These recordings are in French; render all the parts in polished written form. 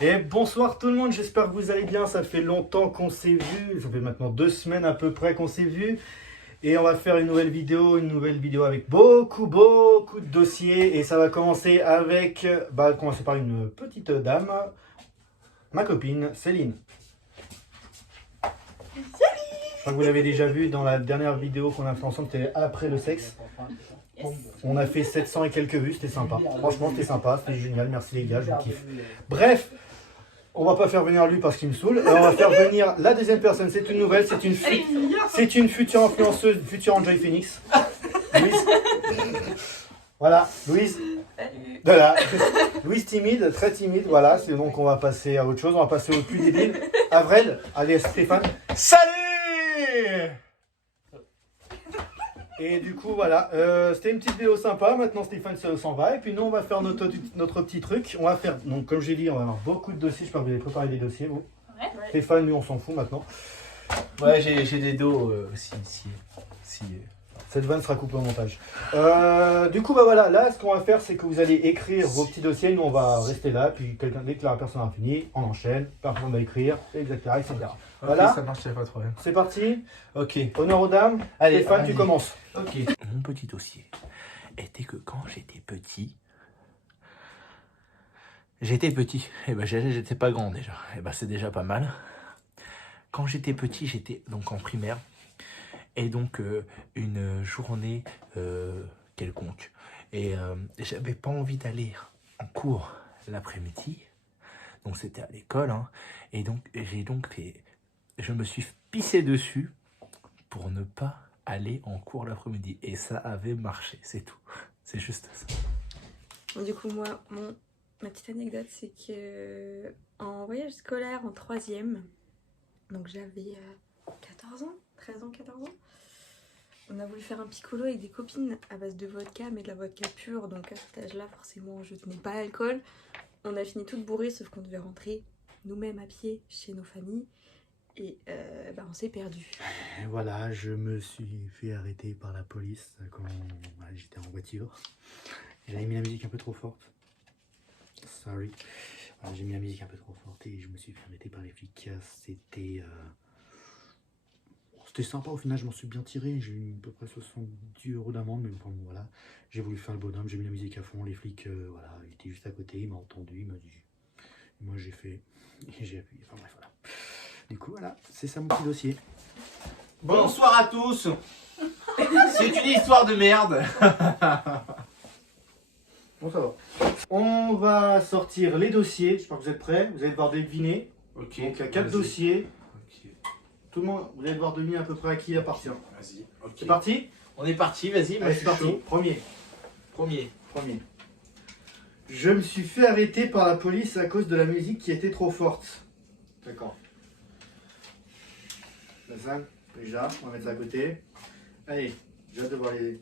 Et bonsoir tout le monde, j'espère que vous allez bien, ça fait longtemps qu'on s'est vu, ça fait maintenant 2 semaines à peu près qu'on s'est vu. Et on va faire une nouvelle vidéo avec beaucoup de dossiers. Et ça va commencer avec, commencer par une petite dame, ma copine Céline. Je crois que vous l'avez déjà vu dans la dernière vidéo qu'on a fait ensemble, c'était après le sexe. On a fait 700 et quelques vues, c'était sympa. Franchement, c'était sympa, c'était génial, merci les gars, je vous kiffe. Bref, on va pas faire venir lui parce qu'il me saoule. On va faire venir la deuxième personne, c'est une nouvelle, c'est une future influenceuse, future Enjoy Phoenix. Louise. Voilà, Louise. Voilà. Louise timide, très timide, voilà. Donc on va passer à autre chose, on va passer au plus débile. Avril, allez Stéphane. Salut! Et du coup voilà, c'était une petite vidéo sympa, maintenant Stéphane s'en va et puis nous on va faire notre petit truc, on va faire, donc comme j'ai dit, on va avoir beaucoup de dossiers, je pense que vous avez préparé des dossiers vous. Ouais. Stéphane lui on s'en fout maintenant. Ouais j'ai des dos si. Cette vanne sera coupée au montage. Du coup voilà, là ce qu'on va faire c'est que vous allez écrire vos petits dossiers, nous on va rester là, puis dès que la personne a fini, on enchaîne, personne va écrire, etc. Voilà, ça marche, pas de problème. C'est parti. Ok. Honneur aux dames. Allez, Stéphane, tu commences. Ok. Mon petit dossier était que quand j'étais petit, et ben j'étais pas grand déjà, et ben c'est déjà pas mal. Quand j'étais petit, j'étais donc en primaire, et donc une journée quelconque, et j'avais pas envie d'aller en cours l'après-midi, donc c'était à l'école, hein, et donc je me suis pissé dessus pour ne pas aller en cours l'après-midi. Et ça avait marché, c'est tout. C'est juste ça. Du coup, moi, ma petite anecdote, c'est que en voyage scolaire en 3e, donc j'avais 14 ans, 13 ans, 14 ans, on a voulu faire un piccolo avec des copines à base de vodka, mais de la vodka pure. Donc à cet âge-là, forcément, je tenais pas l'alcool. On a fini toutes bourrées, sauf qu'on devait rentrer nous-mêmes à pied chez nos familles. Et on s'est perdu. Voilà, je me suis fait arrêter par la police quand j'étais en voiture. J'avais mis la musique un peu trop forte. Sorry. Voilà, j'ai mis la musique un peu trop forte et je me suis fait arrêter par les flics. C'était sympa au final, je m'en suis bien tiré. J'ai eu à peu près 70 € d'amende, mais enfin bon, voilà. J'ai voulu faire le bonhomme, j'ai mis la musique à fond. Les flics, voilà, ils étaient juste à côté, il m'a entendu, il m'a dit. Moi j'ai fait et j'ai appuyé. Enfin bref, voilà. Du coup, voilà, c'est ça mon petit dossier. Bonsoir à tous. C'est une histoire de merde. Bon, ça va. On va sortir les dossiers. J'espère que vous êtes prêts. Vous allez devoir deviner. Ok. Donc, il y a 4 dossiers. Ok. Tout le monde, vous allez devoir deviner à peu près à qui il appartient. Vas-y. Ok. C'est parti? On est parti, vas-y. Allez, c'est parti. Premier. Je me suis fait arrêter par la police à cause de la musique qui était trop forte. D'accord. Ça, déjà, on va mettre ça à côté. Allez, j'ai hâte de voir les...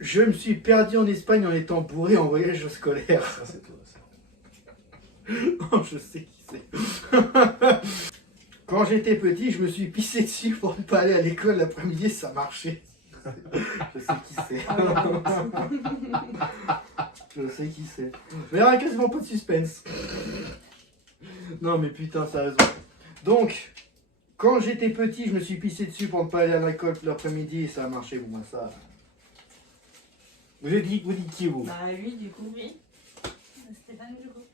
Je me suis perdu en Espagne en étant bourré en voyage scolaire. Ça, c'est toi, ça. Oh, je sais qui c'est. Quand j'étais petit, je me suis pissé dessus pour ne pas aller à l'école l'après-midi, ça marchait. Je sais qui c'est. Je sais qui c'est. Mais il n'y a quasiment pas de suspense. Non mais putain, sérieusement. Donc, quand j'étais petit, je me suis pissé dessus pour ne pas aller à l'école l'après-midi et ça a marché. Bon, moi ça... Vous dites qui vous? Bah lui du coup. Oui. Stéphane du coup.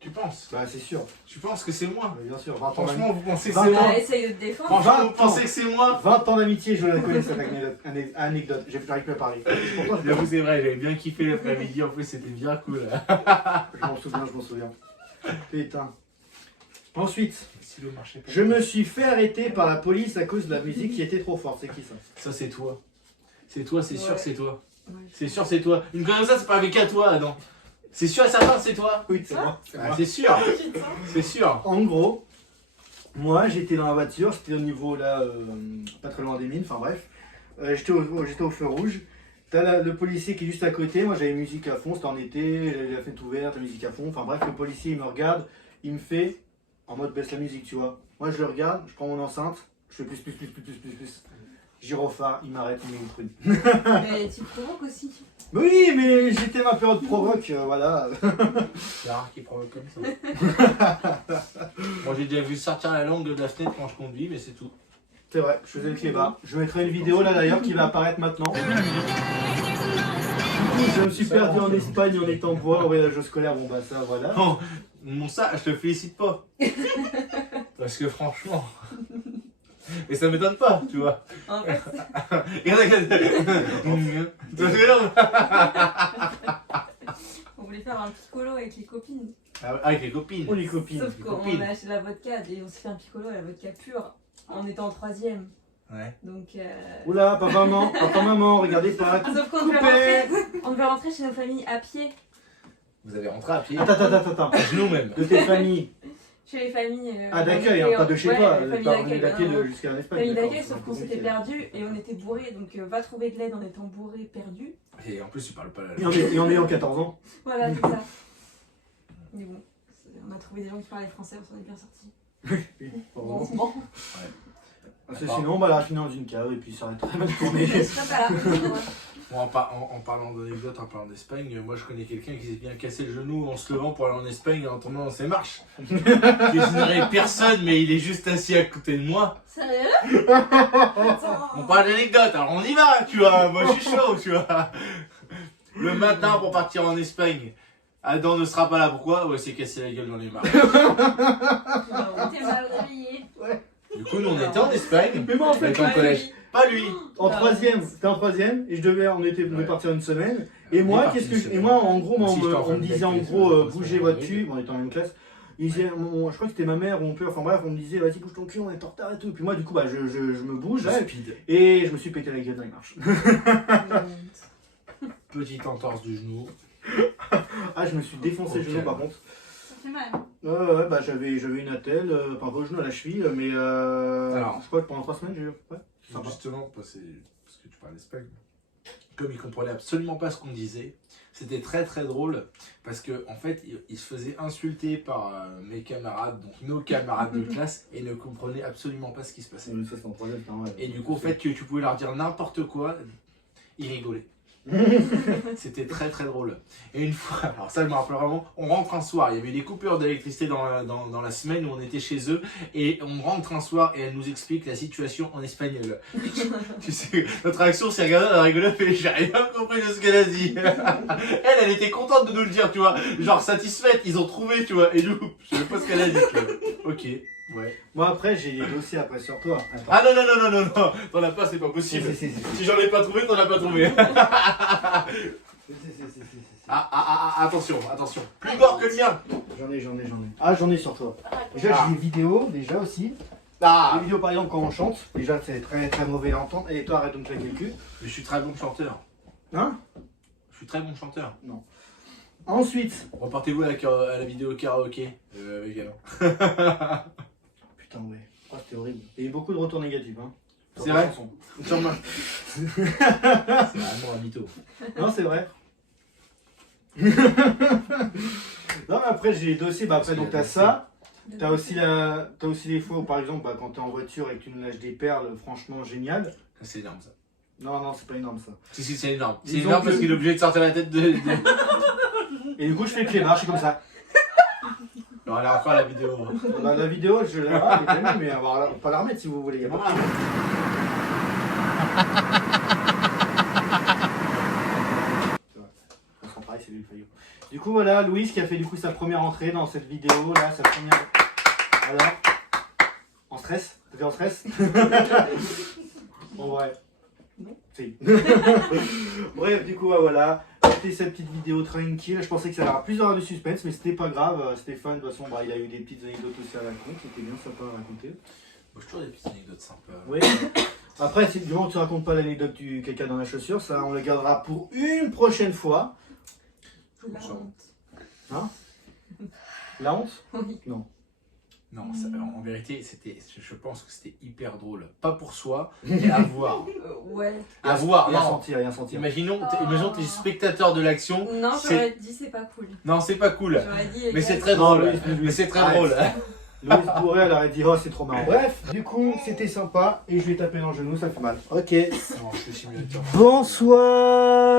Tu penses? Bah c'est sûr. Tu penses que c'est moi? Bien sûr. Franchement, vous pensez que 20 c'est ans. moi? Essaye de te défendre. Franchement, vous pensez que c'est moi? 20 ans d'amitié, je la connais cette anecdote. J'arrive plus à parler. Pourquoi je J'avoue, c'est vrai, j'avais bien kiffé l'après-midi. En plus, c'était bien cool. Je m'en souviens. Putain. Ensuite, Si le marché pas- je me suis fait arrêter par la police à cause de la musique qui était trop forte. C'est qui ça? Ça, c'est toi. C'est toi, c'est sûr Ouais. que c'est toi. Ouais. C'est sûr, c'est toi. Une connerie comme ça, c'est pas avec à toi, Adam. C'est sûr et certain, c'est toi. Oui, c'est moi. Ah, c'est sûr. C'est sûr. En gros, moi j'étais dans la voiture, c'était au niveau là, pas très loin des mines, enfin bref. J'étais au feu rouge. T'as le policier qui est juste à côté, moi j'avais musique à fond, c'était en été, j'avais la fenêtre ouverte, la musique à fond, enfin bref, le policier il me regarde, il me fait en mode baisse la musique, tu vois. Moi je le regarde, je prends mon enceinte, je fais plus. gyrophare, il m'arrête, il met une prune. Mais tu provoques aussi. Oui, mais j'étais ma période provoque, voilà. C'est rare qu'il provoque comme ça. Moi j'ai déjà vu sortir la langue de la fenêtre quand je conduis, mais c'est tout. C'est vrai, je faisais le clébard. Je mettrai une vidéo là d'ailleurs qui va apparaître maintenant. Du coup, je me suis perdu en Espagne en étant bois au voyage scolaire, bon bah ça voilà. Non, mon ça, je te félicite pas. Parce que franchement. Et ça m'étonne pas, tu vois. En fait, on voulait faire un piccolo avec les copines. Avec les copines. Oh les copines. Sauf les qu'on copines. a acheté la vodka et on s'est fait un piccolo à la vodka pure en étant en 3ème. Ouais. Donc. Oula, papa, maman, regardez pas. Sauf qu'on devait rentrer chez nos familles à pied. Vous avez rentré à pied. Attends. À genoux même. De tes familles. Chez les familles. D'accueil, hein, pas de chez toi. Famille Pas d'accueil. à pied jusqu'à l'Espagne. Famille d'accord, d'accueil, c'est sauf qu'on compliqué. s'était perdu et on était bourrés. Donc va trouver de l'aide en étant bourré, perdu. Et en plus, tu parles pas la Et en ayant 14 ans. Voilà, c'est ça. Mais bon, on a trouvé des gens qui parlaient français, on s'en est bien sortis. Heureusement. Bon. Parce que sinon, bah, elle a fini dans une cave et puis ça aurait très mal tourné. Je serai pas là. Bon, en parlant d'anecdotes, en parlant d'Espagne, moi je connais quelqu'un qui s'est bien cassé le genou en se levant pour aller en Espagne et en tombant dans ses marches. Je n'ignorais personne, mais il est juste assis à côté de moi. Sérieux? On parle d'anecdotes, alors on y va, tu vois. Moi je suis chaud, tu vois. Le matin pour partir en Espagne. Adam ne sera pas là, pourquoi? Ouais, c'est cassé la gueule dans les marches. T'es mal réveillé. Du coup, nous on était en Espagne. Mais moi, en fait, avec le collège. Pas lui. en troisième, c'était en troisième et on devait partir une semaine. Et moi, en gros, Si je t'en on me fais disait en une gros, bêtise, bougez ça votre va cul, on était en même classe. Il disait, je crois que c'était ma mère ou mon père, enfin bref, on me disait, vas-y, bouge ton cul, on est en retard et tout. Et puis moi, du coup, bah, je me bouge là, Speed. et je me suis pété la gueule dans les marches. Petite entorse du genou. Ah, je me suis défoncé le genou par contre. Ça fait mal. Ouais, bah j'avais une attelle, pas au genou, à la cheville, mais Alors. je crois que pendant 3 semaines, j'ai eu. Ouais, c'est sympa. Justement, parce que tu parles d'Espagne. Comme il comprenait absolument pas ce qu'on disait, c'était très très drôle parce que en fait, il se faisait insulter par mes camarades, donc nos camarades de classe, et ne comprenaient absolument pas ce qui se passait. Ouais, ça, c'est en troisième, putain, ouais. Et du coup, en fait, que tu pouvais leur dire n'importe quoi, ils rigolaient. C'était très très drôle. Et une fois, alors ça je me rappelle vraiment, on rentre un soir, il y avait des coupures d'électricité dans la semaine où on était chez eux, et on rentre un soir et elle nous explique la situation en espagnol. Tu sais, notre réaction c'est regarder, elle a rigolé, elle fait j'ai rien compris de ce qu'elle a dit. Elle était contente de nous le dire, tu vois, genre satisfaite, ils ont trouvé, tu vois, et nous, je sais pas ce qu'elle a dit, tu vois. Ok, ouais. Moi après, j'ai des dossiers après sur toi. Attends. Ah non, t'en as pas, c'est pas possible. Si. Si j'en ai pas trouvé, t'en as pas trouvé. Si. Attention. Plus gore que le mien. J'en ai. Ah, j'en ai sur toi. Déjà, j'ai des vidéos, déjà aussi. Ah. Les vidéos, par exemple, quand on chante, déjà, c'est très très mauvais à entendre. Et toi, arrête de me claquer le cul. Mais je suis très bon chanteur. Hein? Je suis très bon chanteur. Ensuite. Reportez-vous à la vidéo karaoké avec Alain. Putain, ouais. Ah, c'était horrible. Il y a eu beaucoup de retours négatifs, hein. C'est vrai? Chanson. Sur moi. C'est vraiment un mytho. Non, c'est vrai. Non, après, j'ai les dossiers. Bah, après, donc, t'as ça. T'as aussi les fois où, par exemple, bah, quand t'es en voiture et que tu nous lâches des perles, franchement, génial. Ça, c'est énorme ça. Non, c'est pas énorme ça. Si, c'est énorme. C'est Disons énorme que- parce qu'il est obligé de sortir la tête de. Et du coup, je fais le clébard, je suis comme ça. Alors, elle a encore la vidéo. Bah, la vidéo, je l'ai pas, elle est pas mis, mais on va pas la remettre si vous voulez. Y a pas de problème. On s'en pareil, c'est lui le faillot. Du coup, voilà, Louise qui a fait du coup sa première entrée dans cette vidéo, là, sa première. Voilà. En stress? T'étais en stress? En vrai. Non. Si. Bref, du coup, voilà. C'était cette petite vidéo tranquille. Je pensais que ça allait avoir plus d'heures de suspense, mais c'était pas grave. Stéphane, de toute façon, bah, il a eu des petites anecdotes aussi à raconter. C'était bien sympa à raconter. Moi, j'ai toujours des petites anecdotes sympas. Oui. Après, si du moment que tu racontes pas l'anecdote du caca dans la chaussure, ça, on le gardera pour une prochaine fois. La honte. La honte? Oui. Non. Non, ça, en vérité, je pense que c'était hyper drôle. Pas pour soi, mais à voir. Ouais. À voir, Rien non. sentir, rien sentir. Imaginons que t'es spectateur de l'action. Non, C'est- j'aurais dit c'est pas cool. Non, c'est pas cool. J'aurais dit. Mais les c'est gars, très drôle. Non, oui, Mais c'est très Arrête. drôle. Louise bourrée, elle aurait dit oh c'est trop marrant. Bref, du coup c'était sympa et je lui ai tapé dans le genou, ça fait mal. Ok. Non, je suis simulateur. Bonsoir.